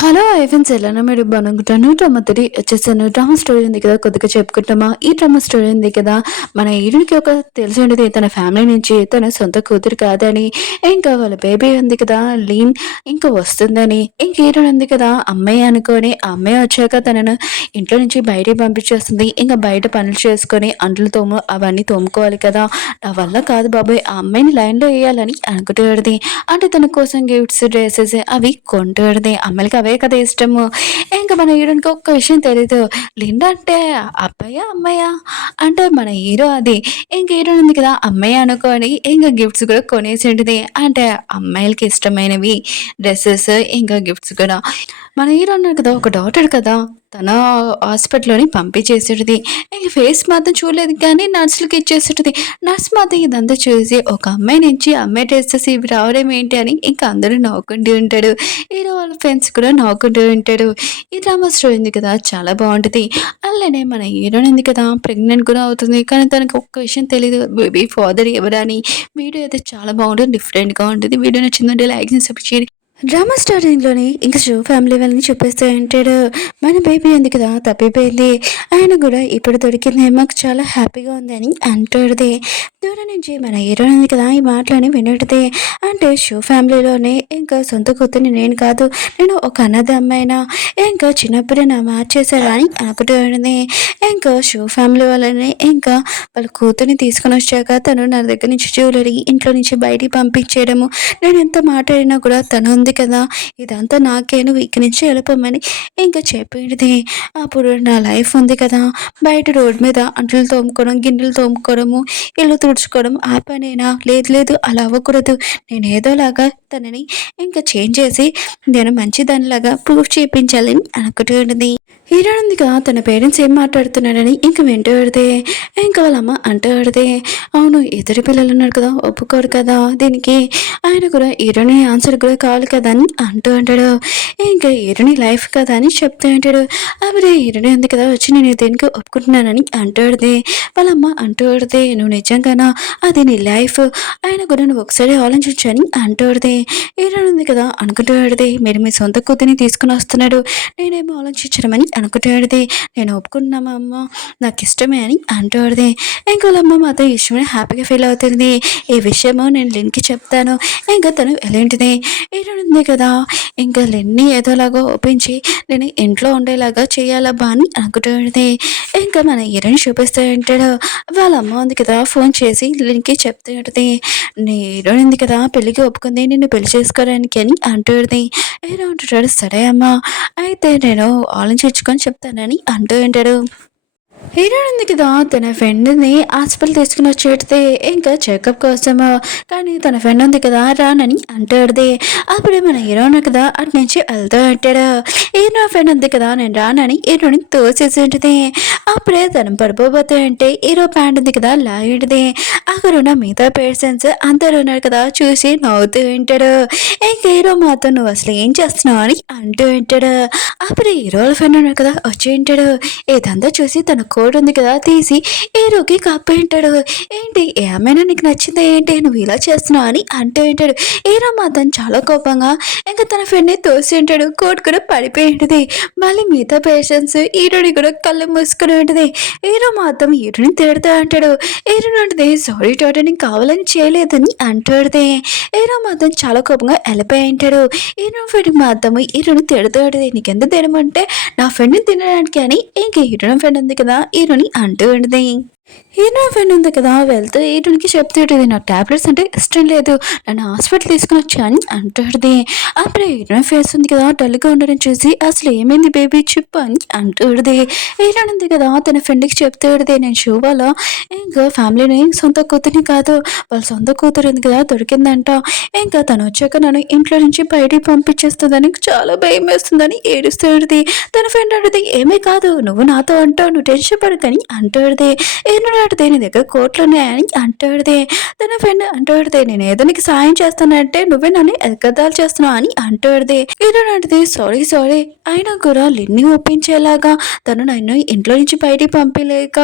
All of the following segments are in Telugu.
హలో ఐవెన్స్ ఎలా మీరు బాగుంటాను. డ్రామా తోటి వచ్చేసాను. డ్రామా స్టోరీ ఉంది కదా, కొద్దిగా చెప్పుకుంటామా. ఈ డ్రామా స్టోరీ ఉంది కదా, మన హీరోకి ఒక తెలిసింది తన ఫ్యామిలీ నుంచి తన సొంత కూతురు కాదని, ఇంకా వాళ్ళ బేబీ ఉంది కదా లీన్, ఇంకా వస్తుందని, ఇంక హీరో ఉంది కదా అమ్మాయి అనుకొని, ఆ అమ్మాయి వచ్చాక తనను ఇంట్లో నుంచి బయటికి పంపించేస్తుంది. ఇంకా బయట పనులు చేసుకొని అంట్లు అవన్నీ తోముకోవాలి కదా. నా వల్ల కాదు బాబోయ్, ఆ అమ్మాయిని లైన్లో వేయాలని అనుకుంటూ అంటే తన కోసం గిఫ్ట్స్ డ్రెస్సెస్ అవి కొంటాడుది. అమ్మాయిలకి అవే కదా ఇష్టము. ఇంకా మన హీరోయిన్‌కి ఒక్క విషయం తెలీదు. లిండా అంటే అబ్బాయా? అమ్మాయా? అంటే మన హీరో అది. ఇంక హీరోయిన్ ఉంది కదా అమ్మాయి అనుకోని ఇంక గిఫ్ట్స్ కూడా కొనేసింటిది. అంటే అమ్మాయిలకి ఇష్టమైనవి డ్రెసెస్ ఇంకా గిఫ్ట్స్ కూడా. మన హీరో ఉన్నాడు కదా, ఒక డాటర్ కదా, తన హాస్పిటల్‌లోని పంపించేసేటిది. ఇంక ఫేస్ మాత్రం చూడలేదు కానీ నర్సులకి ఇచ్చేసేటిది. నర్స్ మాత్రం ఇదంతా చూసి ఒక అమ్మాయి నుంచి అమ్మాయి డ్రెసెస్ ఇవి రావడం ఏంటి అని ఇంకా అందరూ నవ్వుకుంటూ ఉంటాడు. హీరో వాళ్ళ ఫ్రెండ్స్ కూడా నవ్వుకుంటూ ఉంటాడు. ఈ డ్రామా స్టోరీ ఉంది కదా చాలా బావుంటది. అలానే మన హీరోయిన్ ఉంది కదా ప్రెగ్నెంట్ కూడా అవుతుంది. కానీ తనకు ఒక్క విషయం తెలీదు, బేబీ ఫాదర్ ఎవరని. వీడియో అయితే చాలా బావుంటది. డిఫరెంట్‌గా ఉంటది. వీడియో నచ్చిందంటే లైక్ చేసి సబ్స్క్రైబ్ చేయండి. డ్రామా స్టార్టింగ్‌లోనే ఇంక శివ ఫ్యామిలీ వాళ్ళని చెప్పేస్తూ ఉంటాడు. మన బేబీ ఉంది కదా తప్పిపోయింది. ఆయన కూడా ఇప్పుడు దొరికింది. మాకు చాలా హ్యాపీగా ఉంది అని అంటాడుది. దూరం నుంచి మన హీరోయిన్ ఉంది కదా ఈ మాటలని వినటిది. అంటే శివ ఫ్యామిలీలోనే ఇంకా సొంత కూతుర్ని నేను కాదు, నేను ఒక అనాథ అమ్మాయినా, ఇంకా చిన్నప్పుడే నా మార్చేశారా అని అనుకుంటూ ఉండింది. ఇంకా శివ ఫ్యామిలీ వాళ్ళని ఇంకా వాళ్ళ కూతుర్ని తీసుకొని వచ్చాక తను నా దగ్గర నుంచి జ్యువెలరీ ఇంట్లో నుంచి బయటికి పంపించేయడము, నేను ఎంత మాట్లాడినా కూడా తను ఉంది కదా ఇదంతా నాకే, నువ్వు ఇక్కడి నుంచి వెళ్ళిపోమని ఇంకా చెప్పేది. అప్పుడు నా లైఫ్ ఉంది కదా, బయట రోడ్డు మీద అంట్లు తోముకోవడం, గిన్నెలు తోముకోవడము, ఇల్లు తుడుచుకోవడం ఆ పనేనా? లేదు లేదు, అలా అవ్వకూడదు. నేను ఏదోలాగా తనని ఇంకా చేంజ్ చేసి నేను మంచిదానిలాగా ప్రూఫ్ చేయించాలని అనుకుంటూ ఉంటుంది. హీరోయిన్ ఉంది కదా తన పేరెంట్స్ ఏం మాట్లాడుతున్నారని ఇంక వింటూ పెడితే ఇంకా వాళ్ళ అమ్మ అంటూ పెడితే, అవును ఇద్దరు పిల్లలు ఉన్నారు కదా, ఒప్పుకోరు కదా దీనికి, ఆయన కూడా హీరోని ఆన్సర్ కూడా కావాలి కదా అని అంటూ అంటాడు. ఇంకా హీరోని లైఫ్ కదా అని చెప్తూ ఉంటాడు. అప్పుడు హీరోని ఉంది కదా వచ్చి నేను దీనికి ఒప్పుకుంటున్నానని అంటూ పెడితే వాళ్ళ అమ్మ అంటూ పెడితే, నువ్వు నిజంగానా, అది నీ లైఫ్, ఆయన కూడా నువ్వు ఒకసారి ఆలోచించని అంటూ పెడితే హీరోయిన్ ఉంది కదా అనుకుంటూ పెడితే, మీరు మీ సొంత కూతురిని తీసుకుని వస్తున్నాడు, నేనేమో ఆలోచించడమని అనుకుంటాడిది. నేను ఒప్పుకుంటున్నామా అమ్మ, నాకు ఇష్టమే అని అంటాడిది. ఇంకా వాళ్ళ అమ్మ మాత్రం ఇష్టమని హ్యాపీగా ఫీల్ అవుతుంది. ఈ విషయము నేను లిన్కి చెప్తాను, ఇంకా తను ఎలాంటిది ఉంది కదా, ఇంకా లిన్ని ఏదోలాగా ఒప్పించి నేను ఇంట్లో ఉండేలాగా చేయాలబ్బా అని అనుకుంటాడిది. ఇంకా మన హీరోని చూపిస్తూ ఉంటాడు. వాళ్ళ అమ్మ ఉంది కదా ఫోన్ చేసి లిన్కి చెప్తూ ఉంటుంది, నీ హీరోయిన్ ఉంది కదా పెళ్ళికి ఒప్పుకుంది నిన్ను పెళ్లి చేసుకోవడానికి అని అంటుంది. హీరో అంటుంటాడు, సరే అమ్మా అయితే నేను ఆలోచించుకొని చెప్తానని అంటూ ఉంటాడు. హీరోయిన్ ఉంది కదా తన ఫ్రెండ్ని హాస్పిటల్ తీసుకుని వచ్చేటితే ఇంకా చెకప్ కోసము, కానీ తన ఫ్రెండ్ ఉంది కదా రానని అంటాడుది. అప్పుడే మన హీరో ఉంది కదా అటు నుంచి వెళ్తూ ఉంటాడు. హీరో ఫ్రెండ్ ఉంది కదా నేను రానని హీరోని తోసేసి ఉంటుంది. అప్పుడే తను పడిపోతూ ఉంటే హీరో ప్యాంట్ ఉంది కదా లాగేటిది. అక్కడ ఉన్న మిగతా పేషెంట్స్ అందరూ ఉన్నారు కదా చూసి నవ్వుతూ ఉంటాడు. ఇంకా హీరో మాత్రం నువ్వు అసలు ఏం చేస్తున్నావు అని అంటూ ఉంటాడు. అప్పుడు హీరో ఫ్రెండ్ ఉన్నాడు కదా వచ్చి ఉంటాడు. ఇదంతా చూసి తన కోడ్ ఉంది కదా తీసి హీరోకి కప్పింటాడు. ఏంటి ఏమైనా నీకు నచ్చిందా ఏంటి, నువ్వు ఇలా చేస్తున్నావు అని అంటూ ఉంటాడు. హీరో మాత్రం చాలా కోపంగా ఇంకా తన ఫ్రెండ్ని తోసి ఉంటాడు. కోట్ కూడా పడిపోయి ఉంటుంది. మళ్ళీ మిగతా పేషెంట్స్ హీరోని కూడా కళ్ళు మూసుకుని ఉంటుంది. హీరో మాత్రం హీరోని తిడుతూ అంటాడు. హీరోని ఉంటుంది, సారీ డాటర్ నేను కావాలని చేయలేదని అంటాడుది. హీరో మాత్రం చాలా కోపంగా వెళ్ళిపోయి ఉంటాడు. హీరో ఫ్రెండ్ మాత్రం హీరోని తిడుతూ ఉంటుంది, నీకెందుకు తినమంటే నా ఫ్రెండ్ని తినడానికి అని ఇంక హీరోయిన్ ఫ్రెండ్ ఉంది కదా హీరోని అంటూ ఉంటుంది. హీరో ఫ్రెండ్ ఉంది కదా వెళ్తూ హీరోనికి చెప్తుంటుంది, నాకు టాబ్లెట్స్ అంటే ఇష్టం లేదు, నన్ను హాస్పిటల్ తీసుకుని వచ్చా అని అంటుంది. అప్పుడే హీరోయిన్ ఫేస్ ఉంది కదా డల్గా ఉండడం చూసి అసలు ఏమైంది బేబీ చెప్పు అని అంటుంది. హీరోయిన్ ఉంది కదా తన ఫ్రెండ్కి చెప్తుంది, నేను చూవాలా ఇంకా ఫ్యామిలీని సొంత కూతురిని కాదు, వాళ్ళ సొంత కూతురు ఉంది కదా దొరికిందంట, ఇంకా తను వచ్చాక నన్ను ఇంట్లో నుంచి బయటికి పంపించేస్తుందని చాలా భయం వేస్తుందని ఏడుస్తుంది. తన ఫ్రెండ్ అడుగుతుంది, ఏమీ కాదు నువ్వు నాతో అంటావు, నువ్వు టెన్షన్ పడకని అంటుంది. ఏంటంటే నీ దగ్గర కోట్లున్నాయని అంటాడితే తన ఫ్రెండ్ అంటాడితే నేను ఏదో నీకు సాయం చేస్తానంటే నువ్వే నన్ను ఎగతాళి చేస్తున్నావు అని అంటాడితే ఏంటంటే సారీ అయినా కూడా లిన్ని ఒప్పించేలాగా తను నన్ను ఇంట్లో నుంచి బయటికి పంపలేక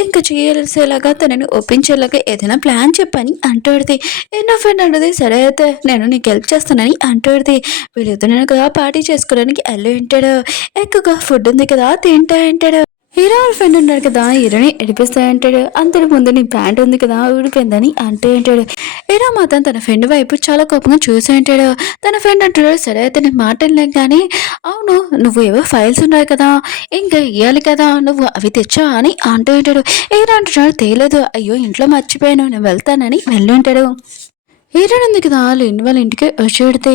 ఇంకా చేయాల్సేలాగా తనని ఒప్పించేలాగా ఏదైనా ప్లాన్ చెప్పని అంటాడితే ఎన్నో ఫ్రెండ్ అంటది సరే అయితే నేను నీకు హెల్ప్ చేస్తానని అంటాడితే వీళ్ళిద్దరు కదా పార్టీ చేసుకోవడానికి వెళ్ళి ఉంటాడు ఎక్కువగా ఫుడ్ ఉంది కదా తింటా అంటాడు హీరో వాళ్ళ ఫ్రెండ్ ఉన్నాడు కదా హీరోని ఎడిపిస్తా అంటాడు అంతటి ముందు నీ ప్యాంట్ ఉంది కదా ఊడిపోయిందని అంటూ అంటాడు హీరో మాత్రం తన ఫ్రెండ్ వైపు చాలా కోపంగా చూసి అంటాడు తన ఫ్రెండ్ అంటాడు సరే అయితే నేను మాట్లాడలేం కానీ అవును నువ్వు ఏవో ఫైల్స్ ఉన్నాయి కదా ఇంకా ఇవ్వాలి కదా నువ్వు అవి తెచ్చా అని అంటూ ఉంటాడు హీరో అంటున్నాడు తేలేదు అయ్యో ఇంట్లో మర్చిపోయాను నేను వెళ్తానని వెళ్ళి ఉంటాడు హీరోయిన్ ఉంది కదా వాళ్ళ ఇంటికి వచ్చేడితే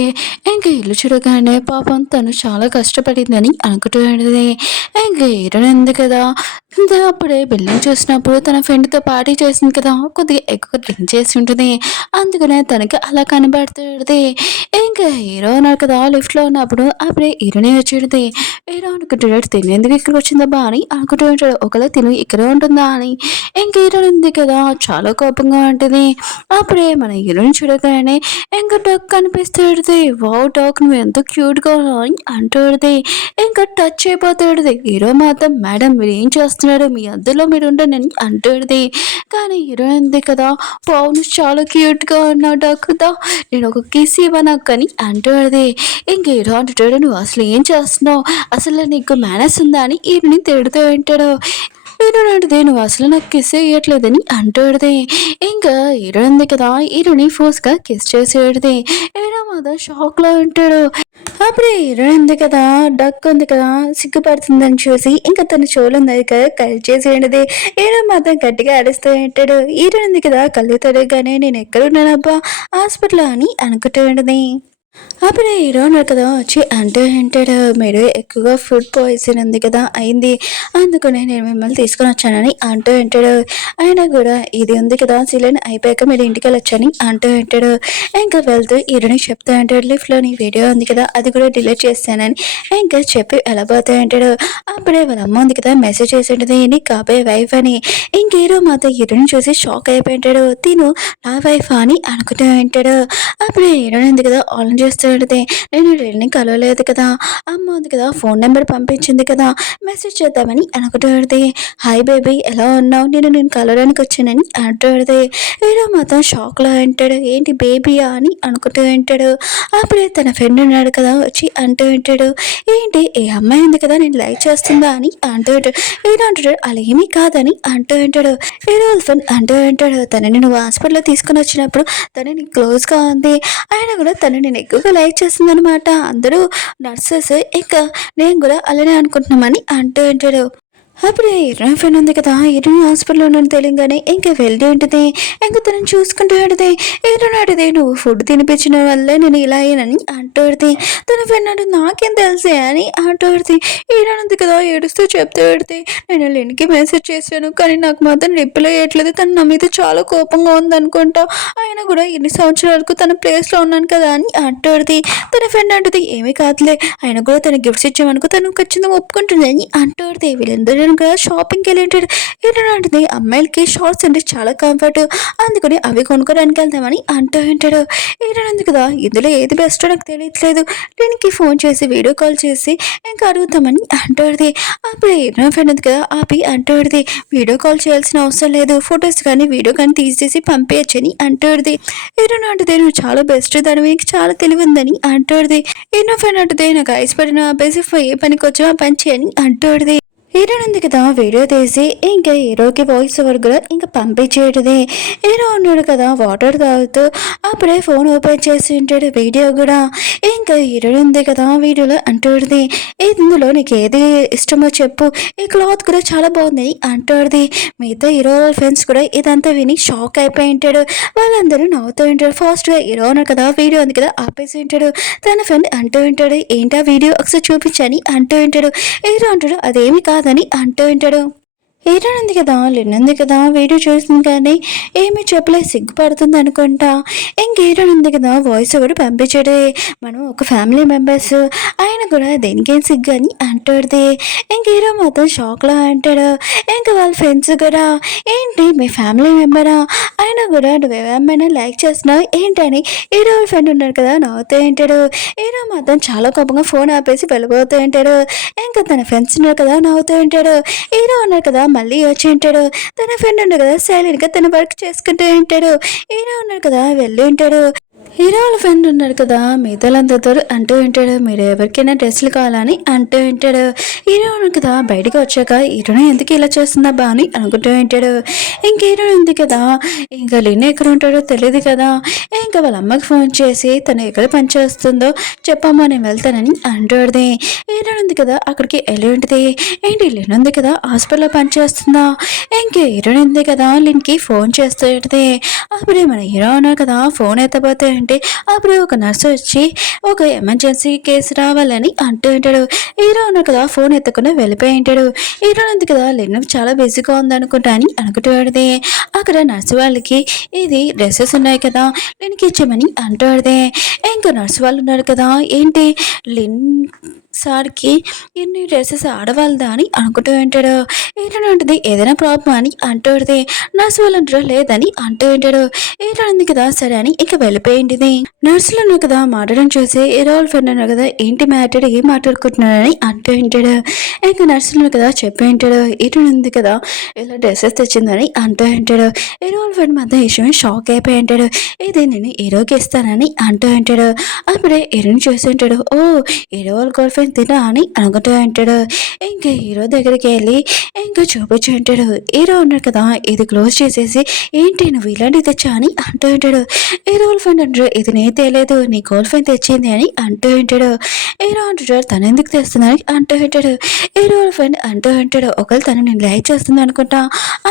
ఇంకా ఇల్లు చూడగానే పాపం తను చాలా కష్టపడిందని అనుకుంటుంది ఇంకా హీరోయిన్ ఉంది కదా ఇంకా అప్పుడే బిల్డింగ్ చూసినప్పుడు తన ఫ్రెండ్తో పార్టీ చేసింది కదా కొద్దిగా ఎక్కువ డ్రింక్ చేసి ఉంటుంది అందుకనే తనకి అలా కనబడుతుంది ఇంకా హీరో ఉన్నారు కదా లిఫ్ట్లో ఉన్నప్పుడు అప్పుడే హీరోని వచ్చేది హీరో అనుకుంటాడు తిని ఎందుకు ఇక్కడికి వచ్చిందబ్బా అని అనుకుంటూ ఉంటాడు ఒకవేళ తిని ఇక్కడే ఉంటుందా అని ఇంకా హీరోయిన్ ఉంది కదా చాలా కోపంగా ఉంటుంది అప్పుడే మన హీరోయిన్ చూడగానే ఇంకా డక్ కనిపిస్తాడుది వావ్ డాక్ నువ్వు ఎంతో క్యూట్గా ఉన్నావు అని అంటాడుది ఇంకా టచ్ అయిపోతాడుది హీరో మాత్రం మేడం మీరు ఏం చేస్తున్నారు మీ అద్దెలో మీరు ఉండనని అంటాడుది కానీ హీరో ఉంది కదా వావ్ నువ్వు చాలా క్యూట్గా ఉన్నావు డాక్ దా నేను ఒక కిస్ ఇవ్వనా కానీ అంటాడుది ఇంక హీరో అంటాడు నువ్వు అసలు ఏం చేస్తున్నావు అసలు నీకు మేనస్ ఉందా అని హీరోని తిడుతూ ఉంటాడు హీరోనాడితే నువ్వు అసలు నాకు కిస్ వేయట్లేదని అంటాడుది ఇంకా హీరో ఉంది కదా హీరోని ఫోర్స్గా కిస్ చేసేది హీరో మాత్రం షాక్లో ఉంటాడు అప్పుడే హీరో ఉంది కదా డక్ ఉంది కదా సిగ్గుపడుతుందని చూసి ఇంకా తన చెవులు ఉంది కదా కట్ చేసేది హీరో మాత్రం గట్టిగా అరుస్తూ ఉంటాడు హీరో ఉంది కదా కళ్ళు తరగానే నేను ఎక్కడున్నానబ్బా హాస్పిటల్ అని అనుకుంటూ ఉండదు అప్పుడు హీరో కదా వచ్చి అంటాడు మీరు ఎక్కువగా ఫుడ్ పాయిజన్ ఉంది కదా అయింది అందుకనే నేను మిమ్మల్ని తీసుకొని వచ్చానని అంటాడు అయినా కూడా ఇది ఉంది కదా సిలిండర్ అయిపోయాక మీరు ఇంటికి వెళ్ళొచ్చని అంటాడు ఇంకా వెళ్తూ హీరోని చెప్తా అంటాడు లిఫ్ట్లోని వీడియో ఉంది కదా అది కూడా డిలీట్ చేస్తానని ఇంకా చెప్పి వెళ్ళిపోతా అంటాడు అప్పుడే వాళ్ళ అమ్మ ఉంది కదా మెసేజ్ చేసి ఉంటుంది నీ కాబోయే వైఫ్ అని ఇంక హీరో మాత్రం హీరోని చూసి షాక్ అయిపోయింటాడు తిను నా వైఫ్ అని అనుకుంటూ ఉంటాడు అప్పుడే హీరోని ఉంది కదా ఆన్ చేస్తాడితే నేను వీళ్ళని కలవలేదు కదా అమ్మ ఉంది కదా ఫోన్ నెంబర్ పంపించింది కదా మెసేజ్ చేద్దామని అనుకుంటాడితే హాయ్ బేబీ ఎలా ఉన్నావు నేను కలవడానికి వచ్చానని అంటాడితే హీరో మాత్రం షాక్లో అంటాడు ఏంటి బేబీయా అని అనుకుంటూ ఉంటాడు అప్పుడే తన ఫ్రెండ్ ఉన్నాడు కదా వచ్చి అంటూ ఉంటాడు ఏంటి ఏ అమ్మాయి ఉంది కదా నేను లైక్ చేస్తుందా అని అంటూ ఉంటాడు హీరో అంటాడు అలా ఏమీ కాదని అంటూ ఉంటాడు హీరో ఫ్రెండ్ అంటూ ఉంటాడు తనని నువ్వు హాస్పిటల్లో తీసుకుని వచ్చినప్పుడు తనని క్లోజ్గా ఉంది ఆయన కూడా తను నేను ఎక్కువగా లైక్ చేస్తుంది అనమాట అందరూ నర్సెస్ ఇంకా నేను కూడా అలానే అనుకుంటున్నామని అంటూ ఉంటాడు అప్పుడే ఇరవై ఫ్రెండ్ ఉంది కదా ఇరవై హాస్పిటల్లో ఉన్నాను తెలియగానే ఇంకా వెళ్ళి ఉంటుంది ఇంకా తనని చూసుకుంటూ ఆడితే ఏడున్నాడితే నువ్వు ఫుడ్ తినిపించిన వల్లే నేను ఇలా అయ్యానని అంటాడితే తన ఫ్రెండ్ అంటే నాకేం తెలిసే అని అంటాడితే ఈయనుంది కదా ఏడుస్తూ చెప్తూ ఆడితే నేను లిన్కి మెసేజ్ చేశాను కానీ నాకు మాత్రం రిప్లై అయ్యట్లేదు తను నా మీద చాలా కోపంగా ఉందనుకుంటా ఆయన కూడా ఇన్ని సంవత్సరాలకు తన ప్లేస్లో ఉన్నాను కదా అని అంటాడితే తన ఫ్రెండ్ అంటుంది ఏమీ కాదులే ఆయన కూడా తన గిఫ్ట్స్ ఇచ్చామనుకో తను ఖచ్చితంగా ఒప్పుకుంటుంది అని అంటాడితే వీళ్ళందరూ కదా షాపింగ్కి వెళ్ళేంటాడు ఏంటంటే అమ్మాయిలకి షార్ట్స్ అంటే చాలా కంఫర్ట్ అందుకని అవి కొనుక్కోడానికి వెళ్తామని అంటూ ఉంటాడు ఏంటంటే కదా ఇందులో ఏది బెస్టో నాకు తెలియట్లేదు దీనికి ఫోన్ చేసి వీడియో కాల్ చేసి ఇంకా అడుగుతామని అంటాడుది అప్పుడు ఏమైనా ఫ్రెండ్ ఉంది కదా ఆపి అంటాడుది వీడియో కాల్ చేయాల్సిన అవసరం లేదు ఫొటోస్ కానీ వీడియో కానీ తీసేసి పంపించని అంటాడుది ఏంటంటే నువ్వు చాలా బెస్ట్ దాని చాలా తెలివి ఉందని అంటాడుది ఎన్నో ఫ్రెండ్ అంటే నాకు ఐస్ పడిన బేసిక్ ఏ పనికి వచ్చా పని చేయని అంటాడుది హీరో ఉంది కదా వీడియో తీసి ఇంకా హీరోకి వాయిస్ ఓవర్ కూడా ఇంకా పంపించేటిది హీరో ఉన్నాడు కదా వాటర్ తాగుతూ అప్పుడే ఫోన్ ఓపెన్ చేసి ఉంటాడు వీడియో కూడా ఇంకా హీరో ఉంది కదా వీడియోలో అంటాడుది ఇందులో నీకు ఏది ఇష్టమో చెప్పు ఈ క్లాత్ కూడా చాలా బాగుంది అంటాడుది మిగతా హీరో ఫ్రెండ్స్ కూడా ఇదంతా విని షాక్ అయిపోయి ఉంటాడు వాళ్ళందరూ నవ్వుతూ ఉంటాడు ఫాస్ట్గా హీరో ఉన్నాడు కదా వీడియో ఉంది కదా ఆపేసి ఉంటాడు తన ఫ్రెండ్ అంటూ ఉంటాడు ఏంటా వీడియో ఒకసారి చూపించని అంటూ ఉంటాడు హీరో అంటాడు అదేమి కాదు అని అంటూ ఉంటాడు ఏడనుంది కదా, లిన్నుంది కదా, వీడియో చూసింది కానీ ఏమి చెప్పలేదు, సిగ్గుపడుతుంది అనుకుంటా. ఇంకేడనుంది కదా, వాయిస్ ఒకటి పంపించాడు. మనం ఒక ఫ్యామిలీ మెంబర్స్, ఆయన కూడా దేనికేం సిగ్గు అని అంటాడుది. ఇంక హీరో మొత్తం షాక్లో అంటాడు. ఇంక వాళ్ళ ఫ్రెండ్స్ కూడా, ఏంటి మీ ఫ్యామిలీ మెంబరా, ఆయన కూడా నువ్వేమైనా లైక్ చేస్తున్నావు ఏంటని హీరో వాళ్ళ ఫ్రెండ్ ఉన్నాడు కదా నవ్వుతూ ఉంటాడు. హీరో మాత్రం చాలా కోపంగా ఫోన్ ఆపేసి వెళ్ళిపోతూ ఉంటాడు. ఇంకా తన ఫ్రెండ్స్ ఉన్నారు కదా నవ్వుతూ ఉంటాడు. హీరో ఉన్నారు కదా మళ్ళీ వచ్చి ఉంటాడు. తన ఫ్రెండ్ ఉన్నాడు కదా సైలెంట్గా తన వర్క్ చేసుకుంటూ ఉంటాడు. హీరో ఉన్నాడు కదా వెళ్ళి ఉంటాడు. హీరో వాళ్ళ ఫ్రెండ్ ఉన్నాడు కదా మిగతాలందరితో అంటూ ఉంటాడు, మీరు ఎవరికైనా డ్రెస్సులు కావాలని అంటూ ఉంటాడు. హీరో ఉన్నాడు కదా బయటకు వచ్చాక హీరోని ఎందుకు ఇలా చేస్తుందా అని అనుకుంటూ ఉంటాడు. ఇంక హీరో ఉంది కదా, ఇంకా లిన్ ఎక్కడ ఉంటాడో తెలియదు కదా. ఇంకా వాళ్ళ అమ్మకి ఫోన్ చేసి తను ఎక్కడ పని చేస్తుందో చెప్పమ్మా నేను వెళ్తానని అంటాడుది. హీరో ఉంది కదా అక్కడికి వెళ్ళి ఉంటుంది. ఏంటి లిన్ ఉంది కదా హాస్పిటల్లో పని చేస్తుందా. ఇంక హీరోయిన్ ఉంది కదా లిన్కి ఫోన్ చేస్తూ ఉంటుంది. అప్పుడే మన హీరో ఉన్నారు కదా ఫోన్ ఎత్తపోతే అంటే అప్పుడు ఒక నర్సు వచ్చి ఒక ఎమర్జెన్సీ కేసు రావాలని అంటూ ఉంటాడు. హీరో ఉన్నారు కదా ఫోన్ ఎత్తకుండా వెళ్ళిపోయి ఉంటాడు. హీరో ఉంది కదా లిన్ చాలా బిజీగా ఉందనుకుంటా అని అనుకుంటాడుది. అక్కడ నర్సు వాళ్ళకి ఇది డ్రెస్సెస్ ఉన్నాయి కదా లిన్కి ఇచ్చామని అంటాడుది. ఇంకా నర్సు వాళ్ళు ఉన్నారు కదా, ఏంటి లిన్ సార్కి ఎన్ని డ్రెస్సెస్ ఆడవాళ్ళదా అని అనుకుంటూ ఉంటాడు. ఏంటంటే ఏదైనా ప్రాబ్లం అని అంటాడుది. నర్సు వాళ్ళు అంటారు లేదని అంటూ ఉంటాడు. ఏంటంది కదా సరే అని ఇక వెళ్ళిపోయింది. నర్సులు ఉన్నారు కదా మాట్లాడడం చూసి ఏరోల్ ఫ్రెండ్ అన్నారు కదా ఏంటి మ్యాటర్ ఏం మాట్లాడుకుంటున్నారని అంటూ ఉంటాడు. ఇంకా నర్సులు కదా చెప్పి ఉంటాడు, ఇటు ఉంది కదా ఇలా డ్రెస్సెస్ తెచ్చిందని అంటూ ఉంటాడు. ఏరోల్ ఫ్రెండ్ మధ్య విషయమే షాక్ అయిపోయి ఉంటాడు. ఇది నేను హీరోకి ఇస్తానని అంటూ ఉంటాడు. అప్పుడే హీరోని చూసి ఉంటాడు, ఓ హీరో వాళ్ళ గర్ల్ ఫ్రెండ్ తినా అని అనుకుంటూ ఉంటాడు. ఇంకా హీరో దగ్గరికి వెళ్ళి ఇంకా చూపించి ఉంటాడు. హీరో ఉన్నాడు కదా ఇది క్లోజ్ చేసేసి ఏంటి నువ్వు ఇలాంటివి తెచ్చా అని అంటూ ఉంటాడు. హీరో వాళ్ళ ఫ్రెండ్ అంటాడు ఇది నేను తేలేదు నీ గర్ల్ ఫ్రెండ్ తెచ్చింది అని అంటూ ఉంటాడు. హీరో అంటాడు తను ఎందుకు తెస్తుందని అంటూ ఉంటాడు. హీరో వాళ్ళ ఫ్రెండ్ అంటూ ఉంటాడు ఒకవేళ తను నేను లైక్ చేస్తుంది అనుకుంటా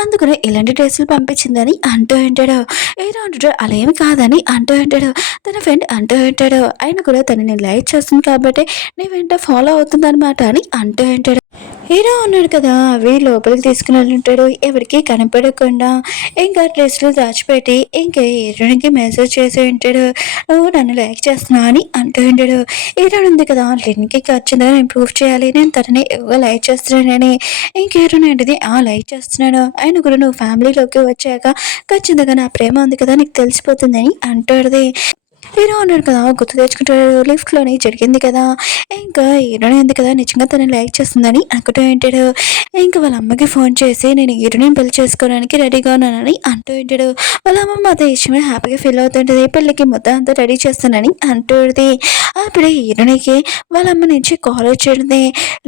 అందుకనే ఇలాంటి డ్రెస్సులు పంపించిందని అంటూ ఉంటాడు. హీరో అంటాడు అలా ఏమి కాదని అంటూ ఉంటాడు. తన ఫ్రెండ్ అంటూ ఉంటాడు ఆయన కూడా తను నేను లైక్ చేస్తుంది కాబట్టి నీ వెంట ఫాలో అవుతుంది అనమాట అని అంటూ ఉంటాడు. హీరో ఉన్నాడు కదా అవి లోపలికి తీసుకుని ఉంటాడు ఎవరికి కనపడకుండా. ఇంకా డ్రెస్లు దాచిపెట్టి ఇంకా హీరోనికి మెసేజ్ చేసి ఉంటాడు, నువ్వు నన్ను లైక్ చేస్తున్నావు అని అంటూ ఉంటాడు. హీరో ఉంది కదా లిన్కి ఖచ్చితంగా నేను ప్రూఫ్ చేయాలి నేను తనని ఎక్కువగా లైక్ చేస్తున్నానని. ఇంక హీరోని ఏంటిది లైక్ చేస్తున్నాడు ఆయన కూడా నువ్వు ఫ్యామిలీలోకి వచ్చాక ఖచ్చితంగా నా ప్రేమ ఉంది కదా నీకు తెలిసిపోతుందని అంటాడుది. హీరో అన్నాడు కదా గుర్తు తెచ్చుకుంటాడు లిఫ్ట్లోని జరిగింది కదా. ఇంకా హీరోని ఉంది కదా నిజంగా తను లైక్ చేస్తుందని అనుకుంటూ ఉంటాడు. ఇంకా వాళ్ళ అమ్మకి ఫోన్ చేసి నేను హీరోని పెళ్లి చేసుకోవడానికి రెడీగా ఉన్నానని అంటూ ఉంటాడు. వాళ్ళ అమ్మమ్మ అదే విషయమే హ్యాపీగా ఫీల్ అవుతుంటుంది, పెళ్ళికి మొత్తం అంతా రెడీ చేస్తానని అంటుంది. అప్పుడే హీరోనికి వాళ్ళ అమ్మ నుంచి కాల్ వచ్చేది.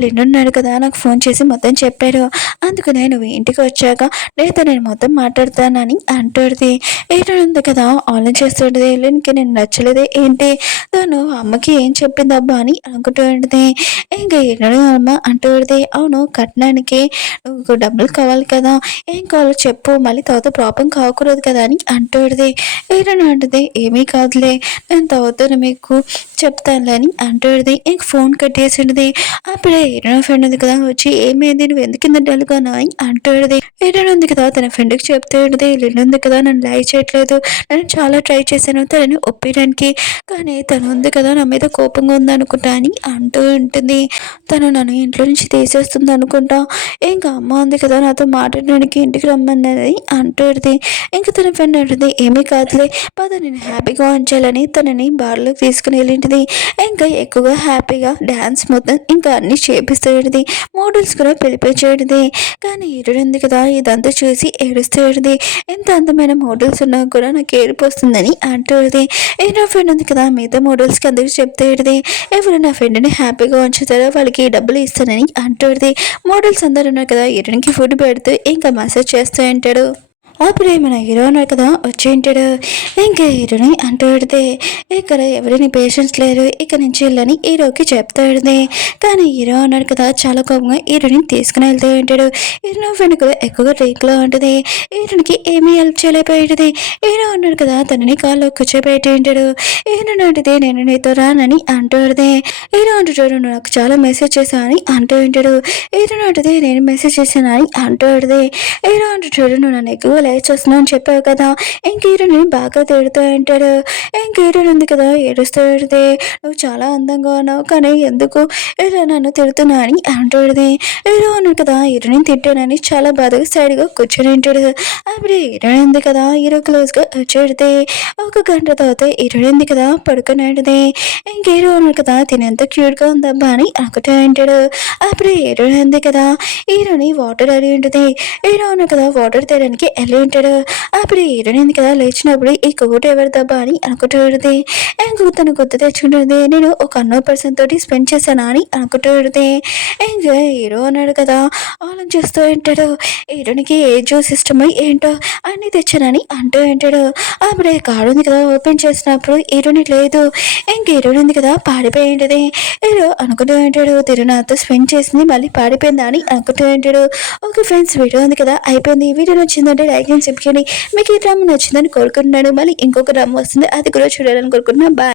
లిన్ ఉన్నాడు కదా నాకు ఫోన్ చేసి మొత్తం చెప్పాడు, అందుకనే నువ్వు ఇంటికి వచ్చాక లేదా నేను మొత్తం మాట్లాడతానని అంటుంది. హీరో ఉంది కదా ఆన్లైన్ చేస్తుంటుంది. లిన్కి నేను నచ్చలేదే ఏంటి తను అమ్మకి ఏం చెప్పింది అబ్బా అని అనుకుంటూ ఉంటుంది. ఇంకా హీరోని అమ్మ అంటుంది అవును కట్నానికి నువ్వు డబ్బులు కావాలి కదా ఏం కావాలో చెప్పు మళ్ళీ తర్వాత ప్రాబ్లం కాకూడదు కదా అని అంటుంది. హీరోని అంటుంది ఏమీ కాదులే నేను తర్వాత మీకు చెప్తానులే అని అంటుంది. ఇంక ఫోన్ కట్టేసింది. అప్పుడే హీరోయిన్ ఫ్రెండ్ ఉంది కదా వచ్చి ఏమైంది నువ్వు ఎందుకు డల్గా అని అంటుంది. హీరోయిన్ ఉంది కదా తన ఫ్రెండ్కి చెప్తూ ఉంటుంది లిన్ ఉంది కదా నన్ను లైక్ చేయట్లేదు నేను చాలా ట్రై చేశాను తనని ఒప్పించడానికి కానీ తను ఉంది కదా నా మీద కోపంగా ఉందనుకుంటా అని అంటూ ఉంటుంది. తను నన్ను ఇంట్లో నుంచి తీసేస్తుంది అనుకుంటా, ఇంకా అమ్మ ఉంది కదా నాతో మాట్లాడడానికి ఇంటికి రమ్మన్నది అంటుంది. ఇంకా తన ఫ్రెండ్ అంటుంది ఏమీ కాదులే పద నేను హ్యాపీగా ఉంచాలని తనని బార్లోకి తీసుకుని వెళ్ళింటిది. ఇంకా ఎక్కువగా హ్యాపీగా డ్యాన్స్ మొత్తం ఇంకా అన్ని చేపిస్తూ మోడల్స్ కూడా పిలిపించేది. కానీ హీరోయిన్ ఉంది కదా ఇదంతా చూసి ఏడుస్తూ ఎంత అందమైన మోడల్స్ ఉన్నా కూడా నాకు ఏడుపు వస్తుందని అంటుంది. నా ఫ్రెండ్ ఉంది కదా మిగతా మోడల్స్కి అందరికీ చెప్తే ఎవరు నా ఫ్రెండ్ని హ్యాపీగా ఉంచుతారో వాళ్ళకి డబ్బులు ఇస్తానని అంటుంది. మోడల్స్ అందరూ ఉన్నారు కదా హీరోయిన్కి ఫుడ్ పెడుతూ ఇంకా మసాజ్ చేస్తూ ఉంటాడు. అప్పుడే మన హీరో ఉన్నాడు కదా వచ్చి ఉంటాడు. ఇంకా హీరోని అంటూ పెడితే ఇక్కడ ఎవరిని పేషెన్స్ లేరు ఇక నుంచి వెళ్ళని హీరోకి చెప్తాడు. కానీ హీరో ఉన్నాడు కదా చాలా కోపంగా హీరోని తీసుకుని వెళ్తూ ఉంటాడు. హీరో వెనుక ఎక్కువగా రేక్లో ఉంటుంది. హీరోనికి ఏమీ హెల్ప్ చేయలేకపోయేది. హీరో ఉన్నాడు కదా తనని కాళ్ళు కూర్చోబెట్టి ఉంటాడు. హీరో నాటిది నేను నీతో రానని అంటూ ఉంటుంది. హీరో అంటాడు నువ్వు నాకు చాలా మెసేజ్ చేశా అని అంటూ ఉంటాడు. హీరో నాటిది నేను మెసేజ్ చేశాను అని అంటూ ఉంటుంది. హీరో అంటాడు నువ్వు నన్ను ఎక్కువ లైక్ చేస్తున్నావు అని చెప్పావు కదా. ఇంక హీరోని బాగా తిడుతూ ఉంటాడు. ఇంక హీరోని ఉంది కదా ఏడుస్తూ ఉంటుంది. నువ్వు చాలా అందంగా ఉన్నావు కానీ ఎందుకు ఇలా నన్ను తిడుతున్నా అని అంటాడు. హీరో అన్నాడు కదా హీరోని తిట్టానని చాలా బాధగా సైడ్గా కూర్చొని ఉంటాడు. అప్పుడు హీరోయిన్ ఉంది కదా హీరో క్లోజ్గా వచ్చేడితే ఒక గంట తర్వాత హీరోయిన్ ఉంది కదా పడుకొని ఉంటుంది. ఇంక హీరో అన్నాడు కదా తినేంత క్యూట్గా ఉందబ్బా అని అనుకుంటూ ఉంటాడు. అప్పుడు హీరోయిన్ ఉంది కదా హీరోని వాటర్ అడిగి ఉంటుంది. హీరో అన్నాడు కదా వాటర్ తేయడానికి వెళ్ళి ఉంటాడు. అప్పుడు హీరోయిన్ ఉంది కదా లేచినప్పుడు ఈ కోట్ ఎవరిదబ్బా అని అనుకుంటూ ఉంటుంది. ఇంకొక తను గుర్తు తెచ్చుకుంటుంది నేను ఒక అన్నో పర్సన్ తోటి స్పెండ్ చేశానా అని అనుకుంటూ ఉంటుంది. ఇంకా హీరో అన్నాడు కదా ఆలోచిస్తూ ఉంటాడు. హీరోనికి ఏ జ్యూస్ ఇష్టమో ఏంటో అన్నీ తెచ్చానని అంటూ ఉంటాడు. అప్పుడే కార్డు ఉంది కదా ఓపెన్ చేసినప్పుడు హీరోని లేదు. ఇంక హీరోయిన్ ఉంది కదా పాడిపోయి ఉంటుంది. హీరో అనుకుంటూ ఉంటాడు తిరునాతో స్పెండ్ చేసింది మళ్ళీ పాడిపోయిందా అని అనుకుంటూ ఉంటాడు. ఓకే ఫ్రెండ్స్ వీడియో ఉంది కదా అయిపోయింది. వీడియో నచ్చిందంటే లైక్ అని చెప్పండి. మీకు ఈ డ్రామా నచ్చిందని కోరుకుంటున్నాను. మళ్ళీ ఇంకొక డ్రామా వస్తుంది అది కూడా చూడాలని కోరుకుంటున్నాను. బాయ్.